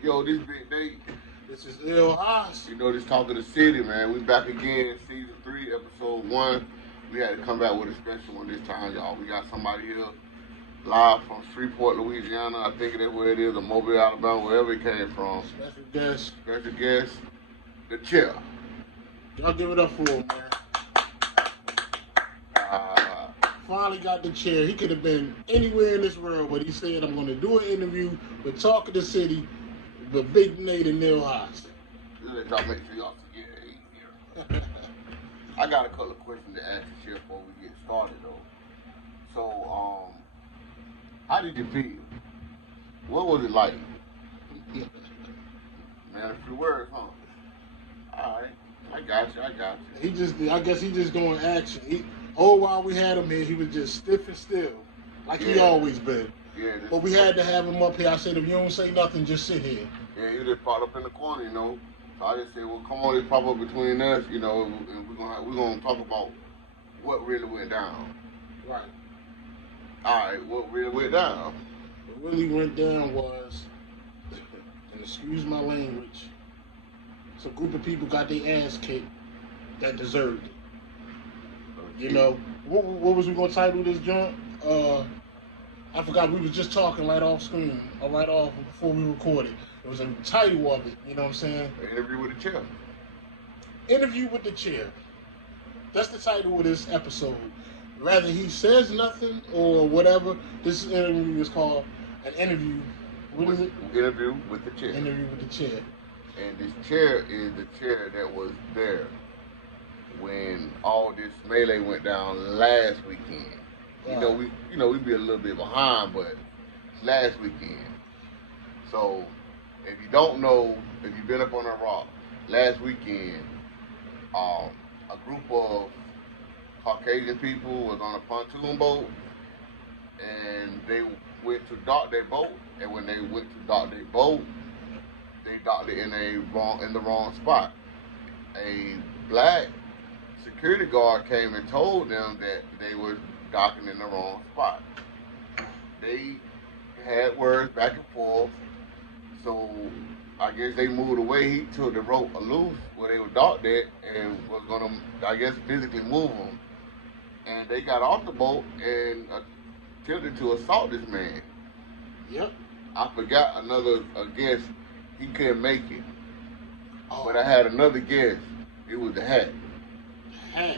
Yo, this big day. This is Ill Haas. You know, this Talk of the City, man. We back again, season 3, episode 1. We had to come back with a special one this time, y'all. We got somebody here live from Shreveport, Louisiana. I think that's where it is, or Mobile, Alabama, wherever it came from. Special guest. Special guest, the chair. Y'all give it up for him, man. Finally got the chair. He could have been anywhere in this world, but he said, I'm going to do an interview with Talk of the City, the big Nathan Ill Haas. Let y'all make sure y'all forget here. I got a couple of questions to ask the chair before we get started, though. So, how did you feel? What was it like? Man, a few words, huh? All right. I got you. I guess he just going action. While we had him here, he was just stiff and still, like he always been. Yeah. But we had to have him up here. I said, if you don't say nothing, just sit here. Yeah, he just popped up in the corner, you know. So I just said, well, come on, let's pop up between us, you know, and we're gonna talk about what really went down. Right. All right, what really went down? What really went down was, and excuse my language, some group of people got their ass kicked that deserved it. You know, what was we gonna title this joint? I forgot. We was just talking right off screen, or right off before we recorded. It was a title of it. You know what I'm saying? Interview with the chair. Interview with the chair. That's the title of this episode. Rather he says nothing or whatever, this interview is called an interview. What is it? Interview with the chair. Interview with the chair. And this chair is the chair that was there when all this melee went down last weekend. Right. We be a little bit behind, but last weekend. So if you don't know, if you've been up on that rock, last weekend, a group of Caucasian people was on a pontoon boat, and they went to dock their boat. And when they went to dock their boat, they docked it in the wrong spot. A black security guard came and told them that they were docking in the wrong spot. They had words back and forth, so I guess they moved away. He took the rope loose where they were docked at and was gonna, I guess, physically move them. And they got off the boat and attempted to assault this man. Yep. I forgot another guest. He couldn't make it. Oh. But I had another guest. It was the hat. Hat.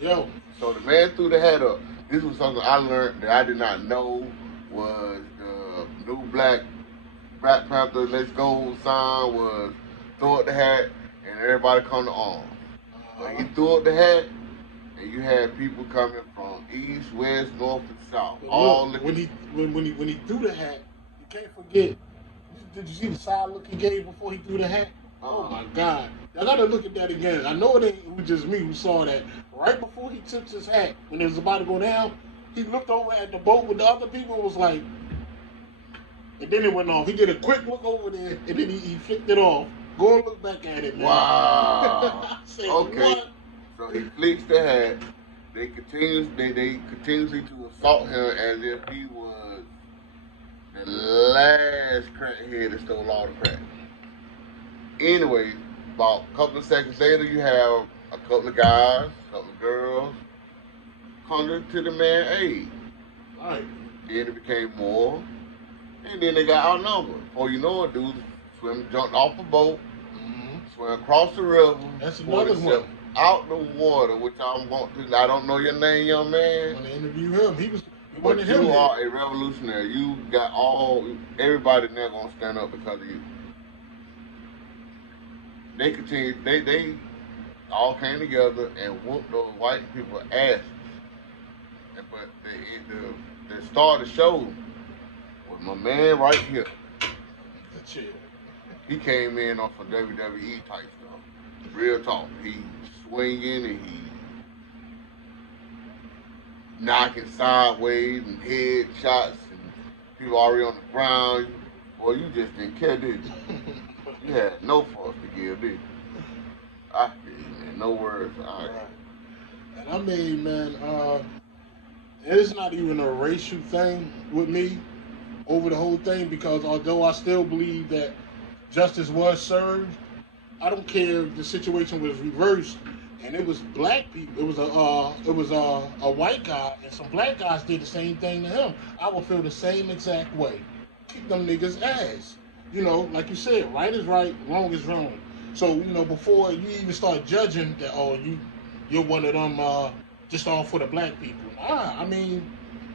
Yo. So the man threw the hat up. This was something I learned that I did not know was the new Black Panther Let's Go sign was throw up the hat and everybody come to arms. But he threw up the hat and you had people coming from east, west, north, and south. All look, when he threw the hat, you can't forget. Did you see the side look he gave before he threw the hat? Oh my God. I gotta look at that again. I know it was just me who saw that. Right before he tipped his hat, when it was about to go down, he looked over at the boat with the other people and was like, and then it went off. He did a quick look over there and then he flicked it off. Go and look back at it, man. Wow. Said, okay. What? So he flicks the hat. They continuously to assault him as if he was the last crackhead that stole all the crack. Anyway, about a couple of seconds later, you have a couple of guys, a couple of girls, coming to the man's aid. Right. Then it became more, and then they got outnumbered. Before you know it, dudes jumped off the boat, swam across the river. That's another one. Out the water, which I don't know your name, young man. I want to interview him. But you are a revolutionary. You got everybody there gonna stand up because of you. They all came together and whooped those white people's asses. But the star of the show was my man right here. The chair. He came in off of WWE type stuff. Real talk. He swinging and he knocking sideways and head shots and people already on the ground. Boy, you just didn't care, did you? You had no fuss to give, did you? I feel you, man. No words. All right. And I mean, man, it's not even a racial thing with me over the whole thing because although I still believe that justice was served. I don't care if the situation was reversed and it was black people. It was a white guy and some black guys did the same thing to him. I would feel the same exact way. Kick them niggas ass. You know, like you said, right is right, wrong is wrong. So you know, before you even start judging that, oh, you're one of them just all for the black people. Nah, I mean,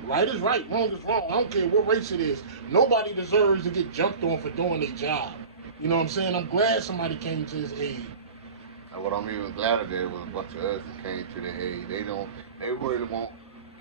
right is right, wrong is wrong. I don't care what race it is. Nobody deserves to get jumped on for doing their job. You know what I'm saying? I'm glad somebody came to his aid. And what I'm even gladder there was a bunch of us that came to the aid. They really won't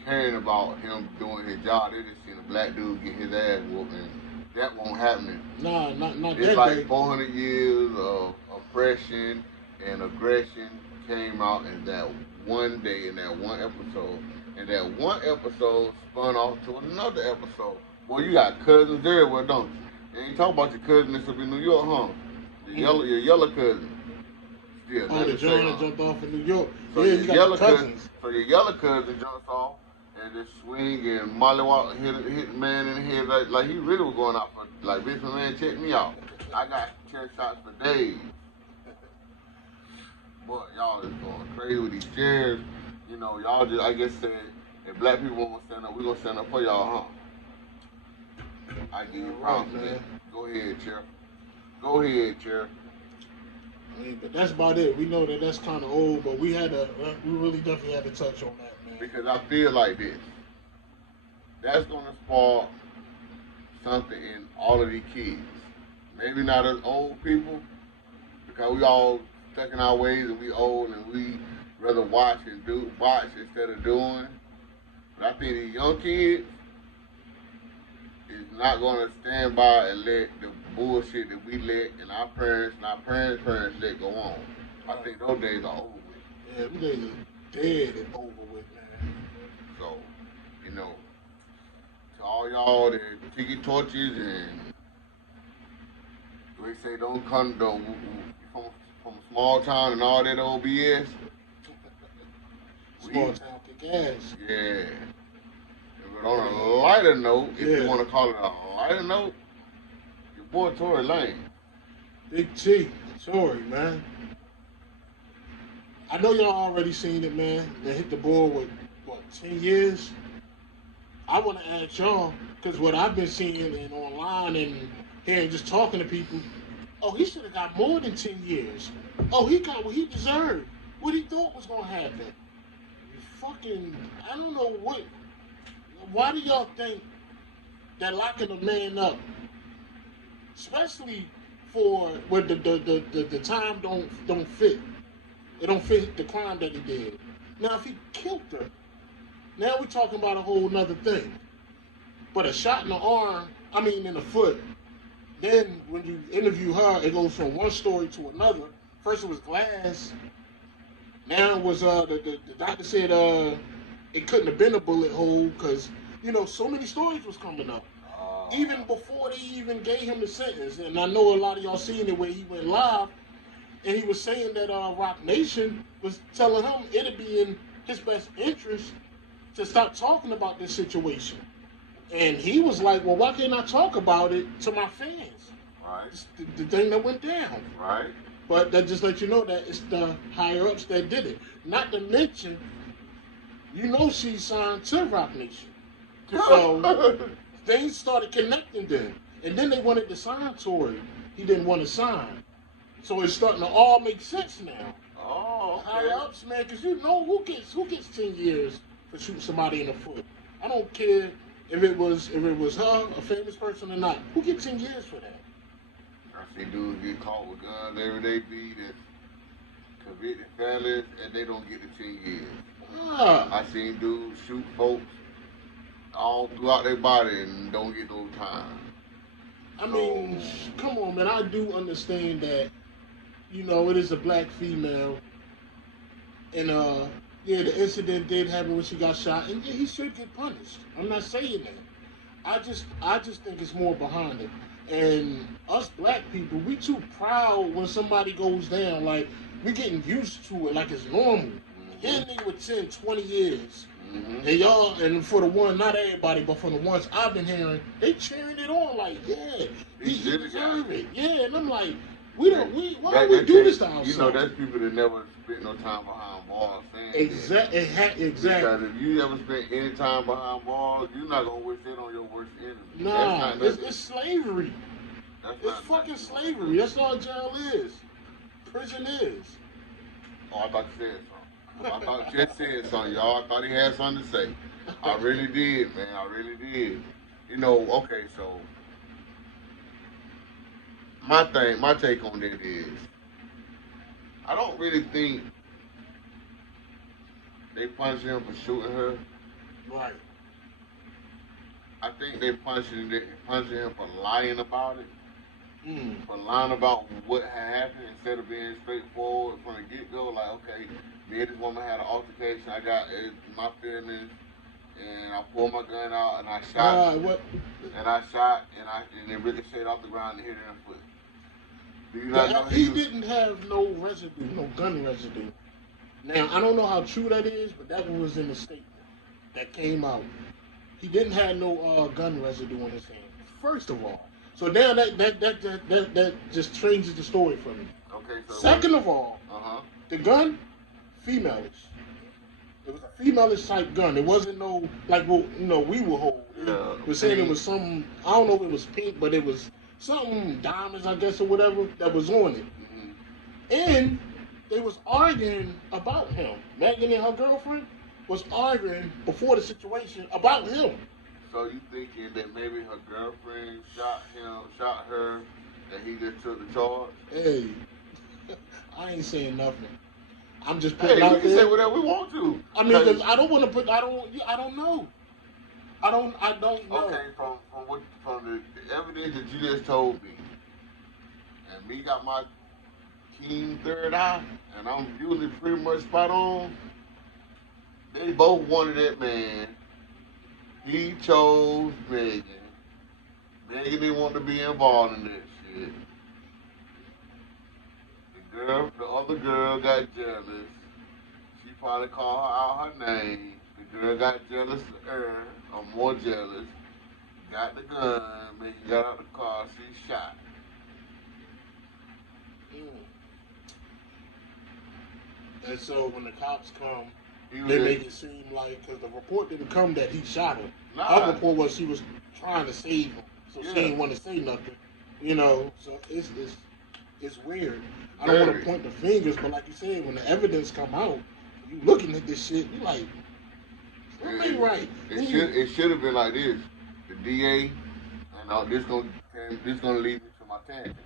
caring about him doing his job. They just seen a black dude get his ass whooped, and that won't happen. Nah, not It's that like day. 400 years of oppression and aggression came out in that one day, in that one episode. And that one episode spun off to another episode. Boy, you got cousins everywhere, don't you? You ain't talking about your cousin that's up in New York, huh? Your yellow cousin. Still, Oh, the nothing to say, John that huh? jumped off in New York. So Yeah, your you got yellow the cousins. so your yellow cousin jumps off and just swing and mollywop hit the man in the head like he really was going out for like Vince McMahon check me out. I got 10 shots for days. Boy, y'all is going crazy with these chairs. You know, y'all just I guess said if black people won't stand up, we gonna stand up for y'all, huh? I give you props, man. Go ahead, Chair. Go ahead, Chair. I mean, but that's about it. We know that that's kind of old, but we really definitely had to touch on that, man. Because I feel like this. That's gonna spark something in all of these kids. Maybe not us old people, because we all stuck in our ways and we old and we rather watch instead of doing. But I think these young kids is not gonna stand by and let the bullshit that we let and our parents let go on. I think those days are over with. Yeah, them days are dead and over with, man. So, you know, to all y'all that tiki torches and they say don't come from a small town and all that old BS. Small town kick ass. Yeah. But on a lighter note, if you Yeah. want to call it a lighter note, your boy Tory Lane. Big T, sorry, man. I know y'all already seen it, man. They hit the board with, 10 years? I want to ask y'all, because what I've been seeing and online and hearing just talking to people, oh, he should have got more than 10 years. Oh, he got what he deserved. What he thought was going to happen. Fucking, I don't know what. Why do y'all think that locking a man up, especially for where the time don't fit. It don't fit the crime that he did. Now if he killed her, now we're talking about a whole nother thing. But a shot in in the foot, then when you interview her, it goes from one story to another. First it was glass. Now it was the doctor said it couldn't have been a bullet hole because so many stories was coming up. Even before they even gave him the sentence, and I know a lot of y'all seen it where he went live, and he was saying that Rock Nation was telling him it'd be in his best interest to stop talking about this situation. And he was like, well, why can't I talk about it to my fans? Right. It's the thing that went down. Right. But that just let you know that it's the higher-ups that did it. Not to mention, she signed to Rock Nation. So things started connecting then. And then they wanted to sign Tory. He didn't want to sign. So it's starting to all make sense now. Oh, okay. Higher-ups, man, because who gets 10 years for shooting somebody in the foot? I don't care if it was her, a famous person or not. Who gets 10 years for that? I see dudes get caught with guns every day, that's convicted felons, and they don't get the 10 years. I seen dudes shoot folks all throughout their body and don't get no time. I mean, come on, man. I do understand that, it is a black female. And, the incident did happen when she got shot. And, he should get punished. I'm not saying that. I just think it's more behind it. And us black people, we too proud when somebody goes down. Like, we getting used to it like it's normal. Here nigga with 10, 20 years. Mm-hmm. And for the one, not everybody, but for the ones I've been hearing, they cheering it on like, yeah, he deserve it. Yeah, and I'm like, why we do this to ourselves? You know, there's people that never spent no time behind bars saying Exactly. Because if you ever spent any time behind bars, you're not gonna wish that on your worst enemy. Nah, it's slavery. It's fucking slavery. That's all jail is. Prison is. Oh, I thought you said something. I thought Jet said something, y'all. I thought he had something to say. I really did, man. I really did. You know, okay, so my take on that is, I don't really think they punished him for shooting her. Right. I think they punishing him for lying about it. For lying about what had happened instead of being straightforward from the get-go. Like, okay, me and this woman had an altercation. I got my feelings, and I pulled my gun out and I shot. And it ricocheted off the ground and hit her in the foot. Do you not know he didn't have no residue, no gun residue. Now I don't know how true that is, but that was in the statement that came out. He didn't have no gun residue on his hands. First of all. So now that just changes the story for me. Okay. So second of all, the gun, femalish. It was a femalish type gun. It wasn't no like what we would hold. It was saying it was some, I don't know if it was pink, but it was something diamonds, I guess, or whatever that was on it. And they was arguing about him. Megan and her girlfriend was arguing before the situation about him. So you thinking that maybe her girlfriend shot her, and he just took the charge? Hey, I ain't saying nothing. I'm just putting out there. We can say whatever we want to. I mean, because I don't want to put. I don't know. I don't know. Okay, from the evidence that you just told me, and me got my keen third eye, and I'm usually pretty much spot on. They both wanted that man. He chose Megan. Megan didn't want to be involved in that shit. The other girl got jealous. She probably called her out her name. The girl got jealous of her, or more jealous. Got the gun. Megan got out the car. She shot. And so when the cops come, they make it seem like, because the report didn't come that he shot her. Her report was she was trying to save him, so she didn't want to say nothing. So it's weird. I don't want to point the fingers, but like you said, when the evidence come out, you looking at this shit, you like, that ain't right. It should have been like this. The DA, and this gonna lead me to my tangent.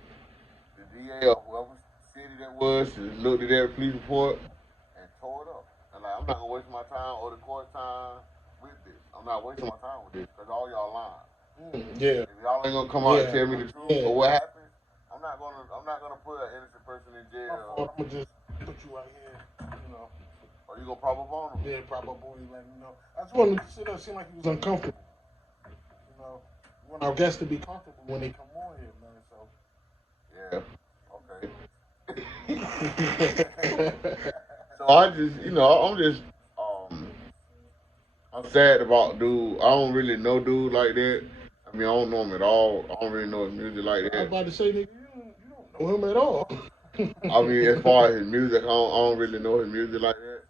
The DA or whoever city that was looked at their police report and tore it up. And like, I'm not gonna waste my time or the court time with this. I'm not wasting my time with this because all y'all lying. Yeah. If y'all ain't gonna come out and tell me the truth or what happened, I'm not gonna put an innocent person in jail. I'm gonna just put you right here, Or you gonna prop up on him? Yeah, prop up on you, let me know. I just wanted to sit there, seem like he was uncomfortable. We want our guests to be comfortable when they come on here, man. So. Yeah. Okay. So I just, I'm sad about dude. I don't really know dude like that. I mean, I don't know him at all. I don't really know his music like that. I was about to say, nigga, you don't know him at all. I mean, as far as his music, I don't really know his music like that.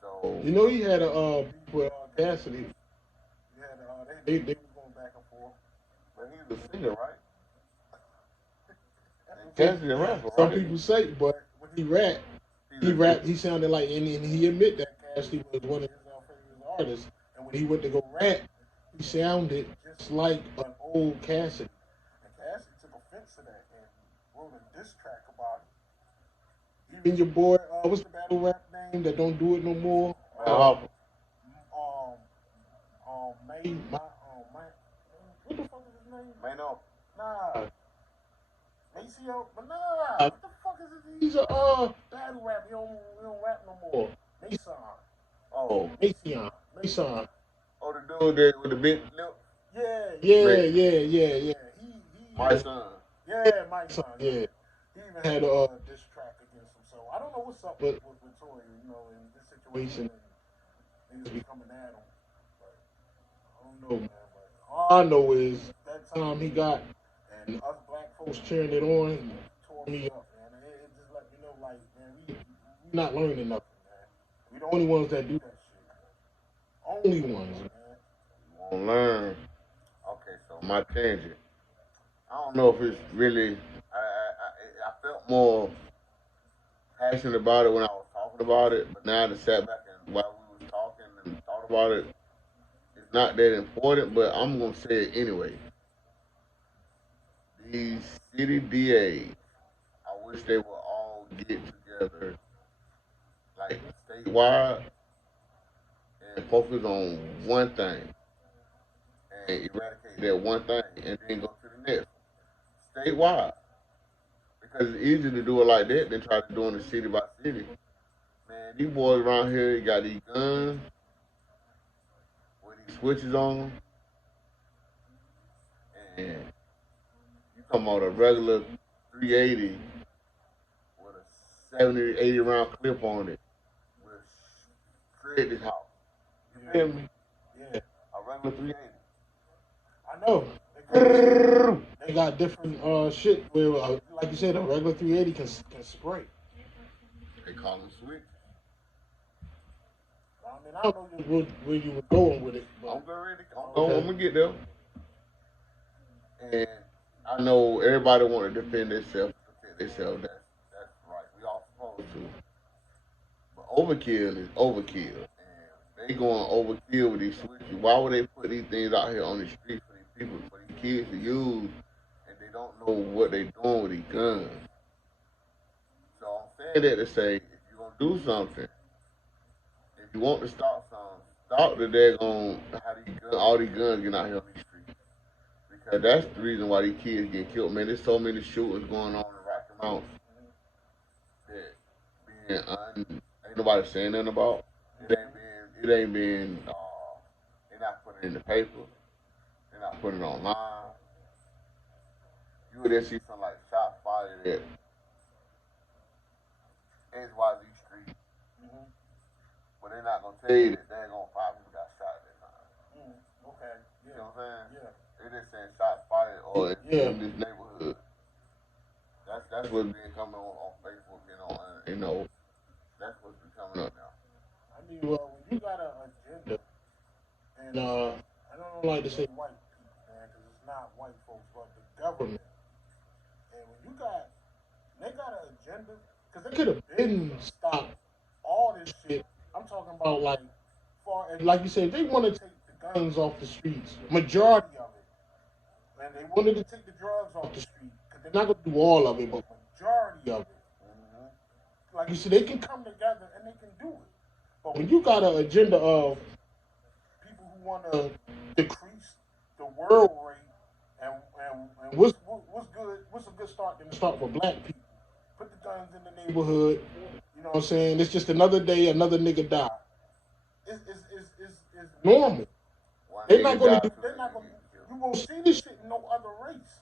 So he had a beef with Cassidy. They was going back and forth. But he's a singer, right? Cassidy a rapper, right? Some people say, but when he rapped, he sounded like, and he admit that Cassidy was one of his favorite artists. And when he went to go rap, he sounded just like an old Cassidy. And Cassidy took offense to that and wrote a diss track about it. Even your boy, what's the battle rap name that don't do it no more? What the fuck is his name? Mano. Nah. Maceo, but nah. What the fuck is it? He's a battle rap. He don't rap no more. Mason. Oh. Mason. Oh, the dude there with the big lip? Yeah. My son. Yeah, my son, yeah. He even had a diss track against him. So I don't know what's up with Tory, in this situation. And niggas be coming at him. But I don't know, man. But all I know is that time he got, and us black folks cheering it on and tore me up, man. It just let me know, like, man, we not learning nothing, man. We the only ones that do that shit. Only ones, man. Won't learn. Okay, so my tangent. I don't know if it's really. I felt more passionate about it when I was talking about it, but now I just sat back and while we was talking and thought about it, it's not that important. But I'm gonna say it anyway. These city DAs, I wish they would all get together, like statewide, and focus on one thing and eradicate that one thing, and then go to the next statewide. Because it's easier to do it like that than try to do it city by city. Man, these boys around here got these guns with these switches on them, and you come on a regular 380 with a 70, 80 round clip on it, will shred this house. You feel me? Yeah. A regular 380. I know. They got different shit where, like you said, a regular 380 can spray. They call them switches. I mean, I don't know where you were going with it. But, I'm ready. I'm gonna get there. And I know everybody want to defend themselves, protect themselves. That's right. We all supposed to. But overkill is overkill. And they going overkill with these switches. Why would they put these things out here on the street for these people, for these kids to use, and they don't know what they doing with these guns? So I'm saying that to say, if you're gonna do something, if you want to stop something, stop that they're gonna have all these guns getting out here on these streets. Because that's the reason why these kids get killed. Man, there's so many shootings going on in Rocky Mountain that ain't nobody saying nothing about. It ain't been they're not putting it in the paper. They're not putting it online. You would then see some like shot fired at XYZ Street. But they're not gonna tell you that they're gonna 5 people got shot at that time. Okay. Yeah. You know what I'm saying? Yeah. They just saying shot fired or in this neighborhood. That's what's been coming on Facebook and on that's what's been coming up now. I mean, well, when you got an agenda, and I don't like to say white people, man, because it's not white folks, but the government. And when they got an agenda, because they could have been stopped all this shit. I'm talking about like you said, they want to take the guns off the streets, majority of it. And they wanted to take the drugs off the street, because they're not going to do all of it, but majority of it. Like you said, they can come together and they can do it. But when you got an agenda of people who want to decrease the world rate, and what's good, what's a good start? Then start with black people. Put the guns in the neighborhood. You know what I'm saying? It's just another day, another nigga die. It's normal. They're not gonna do. They're not gonna. You won't see this shit in no other race,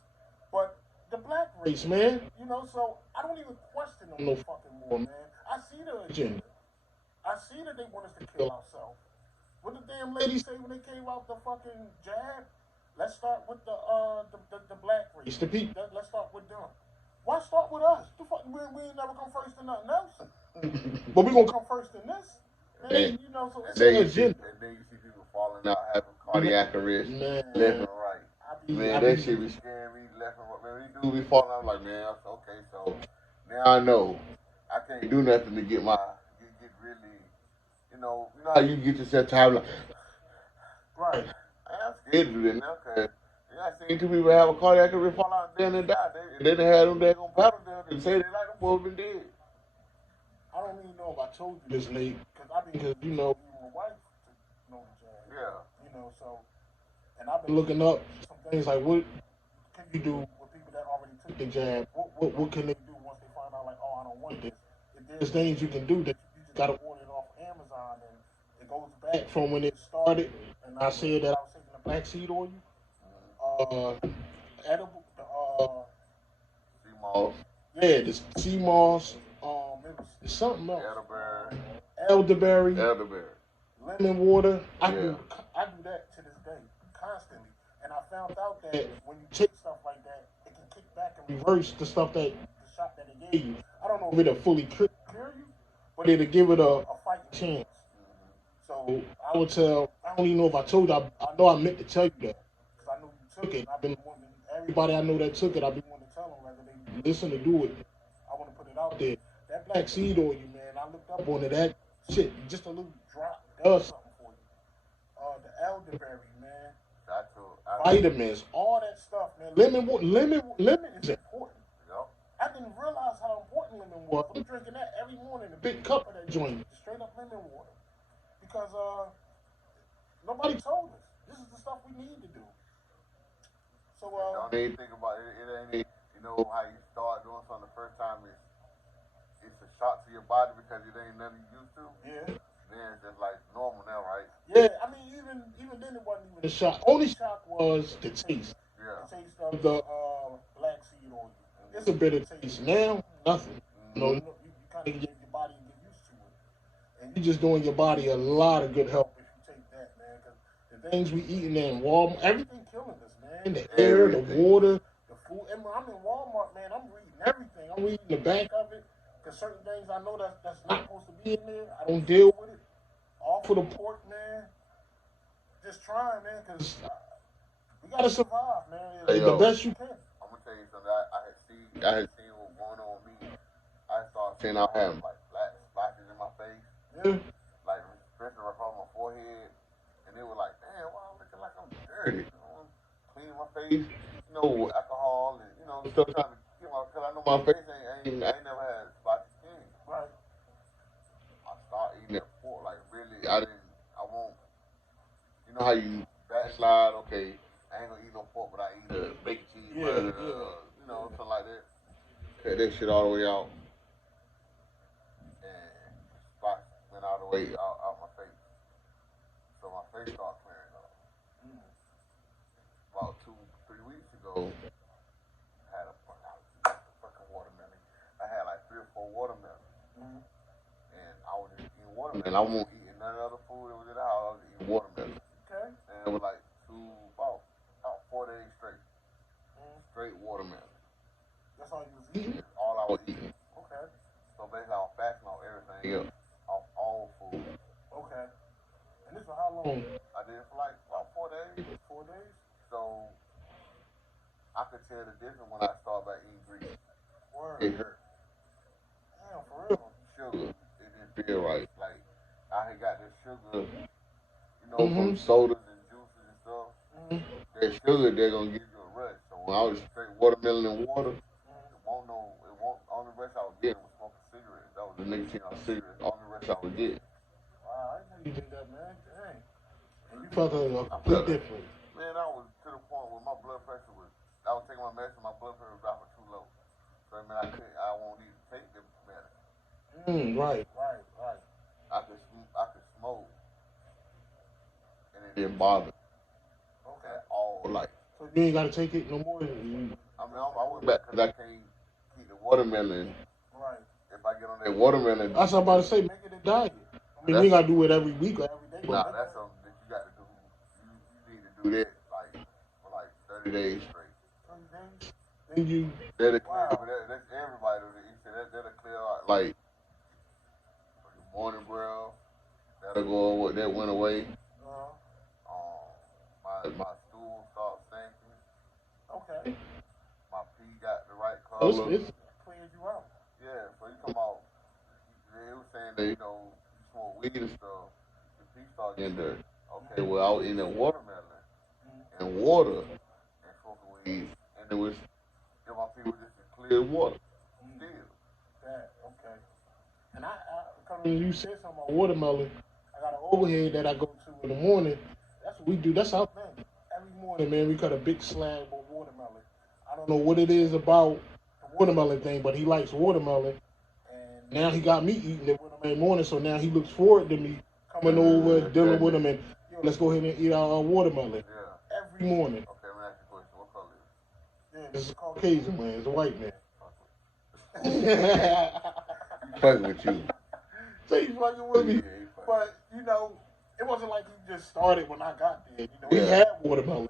but the black race, man. You know, so I don't even question them no fucking more, man. I see the agenda. I see that they want us to kill ourselves. What the damn lady say when they came out the fucking jab? Let's start with the black race. The people. Let's start with them. Why start with us? The fuck, we ain't never come first in nothing else. But we gonna come first in this. And you know, so it's an agenda. And then you see people falling out, having cardiac arrest, left and right. That shit be scaring me left and right. Man, these dudes be falling out like, man, okay, so now I know I can't do nothing to get really, you know how you get yourself tired, like, right. I'm scared to do that now, because I seen 2 people have a cardiac arrest, fall out and then die. They done had them daggone paddle down and say they like them boys been dead. I don't even know if I told you this late, because you know, my wife know the jab. Yeah. You know, so, and I've been looking up some things like, what can you do with people that already took the jab? What can they do once they find out, like, oh, I don't want this? If there's things you can do that you just gotta order it off Amazon, and it goes back from when it started. And I said that I was taking the black seed oil, edible, sea moss. Yeah, the sea moss. It's something else. Elderberry. Lemon water. I do that to this day, constantly. And I found out that when you take stuff like that, it can kick back and reverse the shot that they gave you. I don't know if it'll fully clear you, but it'll give it a fighting chance. So I would tell. I don't even know if I told you. I know I meant to tell you that because I know you took it. I've been wanting everybody I know that took it. I've been wanting to tell them whether they listen to do it. I want to put it out there. That black seed oil, man. I looked up on it. That shit, just a little drop does something for you. The elderberry, man. Vitamins, all that stuff, man. Lemon is important. Yep. I didn't realize how important lemon was. I'm drinking that every morning, a big cup of that joint, straight up lemon water, because nobody told us. This is the stuff we need to do. So don't even think about it. It ain't, you know how you start doing something the first time. It's a shock to your body because it ain't nothing you used to. Yeah. Then it's just like normal now, right? Yeah, I mean, even then it wasn't even a shock. Only shock was the taste. Yeah. The taste of the black seed oil. It's a bitter taste. Now, nothing. Mm-hmm. You kind of get your body get used to it. And you're just doing your body a lot of good help if you take that, man. Because the things we eating in Walmart, everything killing us, man. The air, the water, the food. And when I'm in Walmart, man, I'm reading everything. I'm reading the back of it. Because certain things I know that's not supposed to be in there. I don't deal with it. All for the pork, man. Just trying, man, because we gotta survive, man. Hey, the best you can. I'm gonna tell you something. I had seen what was going on with me. I started seeing I had like black splashes in my face. Yeah. Like especially right on my forehead, and they were like, "Damn, why I'm looking like I'm dirty? You know, I'm cleaning my face, you know, with alcohol and still trying to get my. Cause I know my face I ain't never had splashy skin. Right. I started eating that pork like really. I won't. You know how you backslide? Okay, I ain't gonna eat no pork, but I eat a bacon cheese burger, something like that. Cut that shit all the way out, and spots went all the way out my face. So my face started clearing up. About 2-3 weeks ago, I had a fucking watermelon. I had like 3 or 4 watermelons, and I was just eating watermelon. I won't eat none other food that was in the house. I was eating watermelon. Okay. And it was like about 4 days straight. Straight watermelon. That's all you was eating? That's all I was eating. Okay. So basically I was fasting off everything else. Off all food. Okay. And this for how long? I did it for like about 4 days. 4 days? So I could tell the difference when I started back eating grease. Word. It hurt. Damn, for real? Sugar. It didn't feel right. Like I had got this sugar, from sodas and juices and stuff. That sugar, they're gonna give you a rush. So when I was straight watermelon and water, it won't. Only rush I was getting was smoking cigarettes. That was the nicotine out of cigarettes. Only rush I was getting. Wow, I didn't know you did that, man. Dang. And you felt a complete difference. Man, I was to the point where my blood pressure was. I was taking my medicine, my blood pressure was dropping too low. So I won't need to take the medicine. Right. I could smoke, and it didn't bother. Okay. At all. Like. So you ain't gotta take it no more. I went back because I can't keep the watermelon. Right. If I get on that watermelon. That's what I'm about to say. Make it a diet. I mean, you ain't gotta do it every week or every day. Nah, that's something that you got to do. You need to do that for 30 days straight. 30 days. Then you. That'll clear. That's everybody. That'll clear out like. Morning breath, that'll go away. That went away. My stool started stinking. Okay. My pee got the right color. It's cleared you out. Yeah, so you come out. They were saying that you smoke weed and stuff, the pee start getting dirty. Okay, well I was eating that watermelon and water and smoking weed, and it was my pee was just clear water. Still. That okay. And when you said something about watermelon, I got an overhead that I go to in the morning. That's what we do. That's our thing. Every morning, man, we cut a big slab of watermelon. I don't know what it is about the watermelon thing, but he likes watermelon. And now he got me eating it with him every morning, so now he looks forward to me coming over, dealing with him, and let's go ahead and eat our watermelon. Yeah. Every morning. Okay, let me ask you a question. What color is it? Yeah, this is a Caucasian man. It's a white man. Fucking with you. So he's fucking with me. But, it wasn't like he just started when I got there. He had watermelon.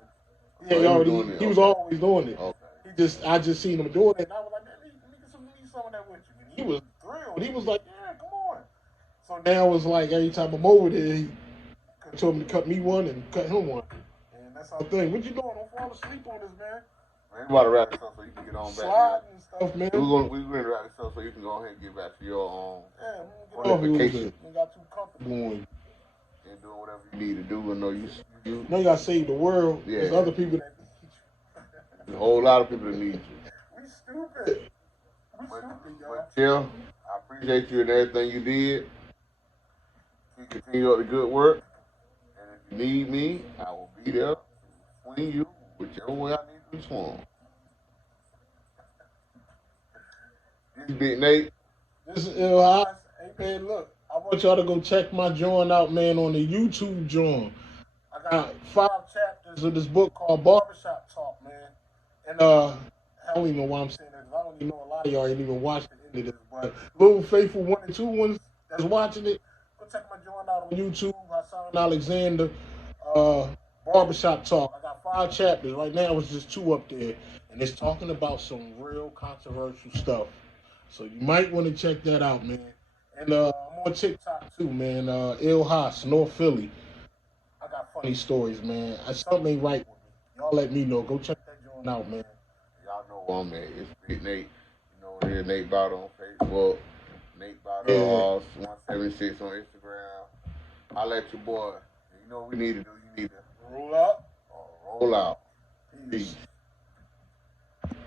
Yeah, he was always doing it. Okay. He I just seen him doing it, and I was like, man, let me get some of that with you. And he was thrilled. He was like, yeah, come on. So now it's like every time I'm over there, he told me to cut me one and cut him one. And that's our thing. What you doing? Don't fall asleep on us, man. Man, we about to wrap this up so you can get on back. Sliding and stuff, man. We're going to wrap this up so you can go ahead and get back to your get vacation. You got too comfortable on you. And doing whatever you need to do. And know you gotta save the world. Yeah. There's other people that need you. There's a whole lot of people that need you. We stupid. Y'all. But Tim, I appreciate you and everything you did. Continue up the good work. And if you need me, I will be there to swing you whichever way I need to be swung. This is Big Nate. This is Ill House. Hey, man, look. I want y'all to go check my joint out, man, on the YouTube joint. I got 5 chapters of this book called Barbershop Talk, man. And I don't even know why I'm saying this. I don't even know a lot of y'all ain't even watched the end of this. But little faithful 1 and 2 ones that's watching it, go check my joint out on YouTube. Hassan Alexander, Barbershop Talk. I got 5 chapters. Right now it's just 2 up there. And it's talking about some real controversial stuff. So you might want to check that out, man. And I'm on TikTok too, man. Ill Haas, North Philly. I got funny stories, man. Something ain't right with me. Y'all let me know. Go check that joint out, man. Y'all know who I'm at. It's Big Nate. You know what it is. Nate Bottle on Facebook. Nate Bottle 176 on Instagram. I'll let your boy. You know what we need to do. You need to roll up or roll out. Peace.